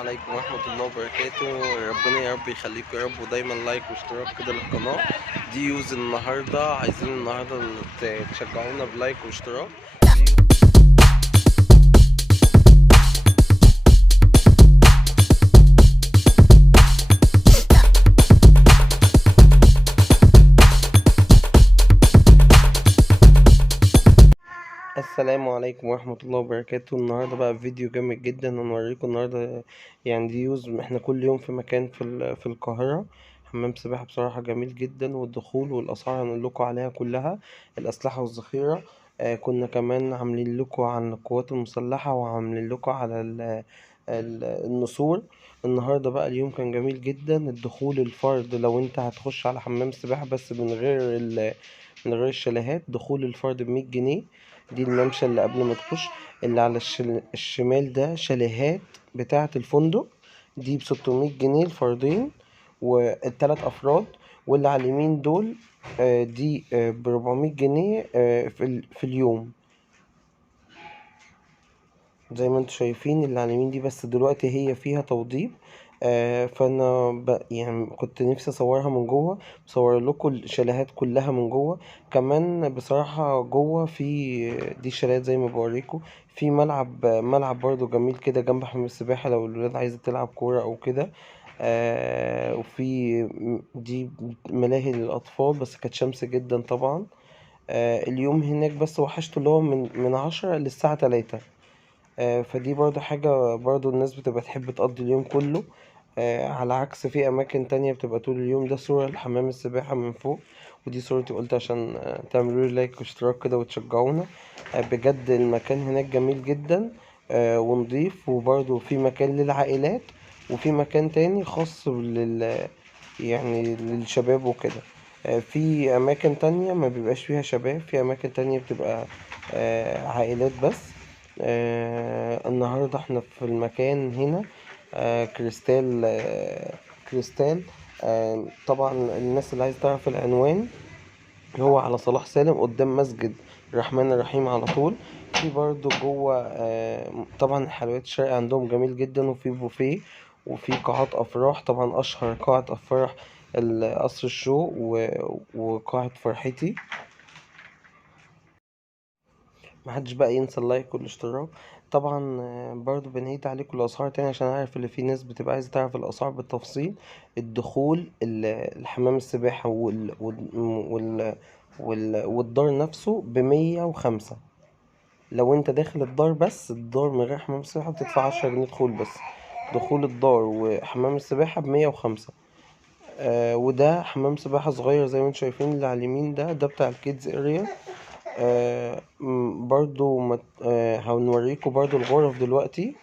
عليكم ورحمة الله وبركاته. ربنا يا رب يخليكم يا رب، ودايما لايك واشتراك كده للقناة دي. يوز النهاردة عايزين النهاردة تشجعونا بلايك واشتراك. السلام عليكم ورحمة الله وبركاته. النهاردة بقى فيديو جامد جدا هنوريكم النهاردة. يعني دي يوز احنا كل يوم في مكان في القاهرة، حمام سباحة بصراحة جميل جدا، والدخول والأسعار هنقول لكم عليها كلها، الأسلحة والذخيرة. كنا كمان عاملين لكم عن القوات المسلحة، وعاملين لكم على النسور. النهاردة بقى اليوم كان جميل جدا. الدخول الفرد لو انت هتخش على حمام سباحة بس من غير الشاليهات، دخول الفرد ب100 جنيه. دي الممشى اللي قبل ما تخش، اللي على الشمال ده شاليهات بتاعة الفندق، دي ب600 جنيه الفردين والتلات أفراد. واللي على اليمين دول دي ب400 جنيه في اليوم، زي ما انتوا شايفين. اللي على اليمين دي بس دلوقتي هي فيها توضيب. فانا يعني كنت نفسي اصورها من جوه، بصور لكم الشاليهات كلها من جوه. كمان بصراحة جوه في دي شاليهات زي ما بوريكم، في ملعب برضو جميل كده جنب حمام السباحة لو الولاد عايزة تلعب كورة او كده. وفي دي ملاهي للأطفال، بس كانت شمس جدا طبعا. اليوم هناك بس وحشته اللي هو من 10 للساعة 3. فدي برضو حاجة، برضو الناس بتبقى تحب تقضي اليوم كله. على عكس في أماكن تانية بتبقى طول اليوم. ده صورة لحمام السباحة من فوق، ودي صورتي قلت عشان تعملوا لي لايك واشتراك كده وتشجعونا. بجد المكان هناك جميل جدا ونضيف. وبرضو في مكان للعائلات، وفي مكان تاني خاص يعني للشباب وكده. في أماكن تانية ما بيبقاش فيها شباب، في أماكن تانية بتبقى عائلات بس. النهاردة احنا في المكان هنا كريستال. طبعا الناس اللي عايز تعرف العنوان، هو على صلاح سالم قدام مسجد الرحمن الرحيم على طول. في برضو جوه طبعا الحلويات الشرقي عندهم جميل جدا، وفي بوفيه، وفي قاعات أفراح. طبعا أشهر قاعة أفراح قصر الشوق وقاعة فرحتي. محدش بقى ينسى اللايك والاشتراك. طبعا برضو بنعيد عليكم الاسعار تاني عشان عارف اللي في ناس بتبقى عايزه تعرف الاسعار بالتفصيل. الدخول الحمام السباحه والدار نفسه ب105. لو انت داخل الدار بس، الدار من غير حمام السباحه بتدفع 10 جنيه دخول بس. دخول الدار وحمام السباحه ب105. وده حمام سباحه صغير زي ما انتم شايفين اللي على اليمين ده بتاع الكيدز اريا. برضو هنوريكم برضو الغرف دلوقتي.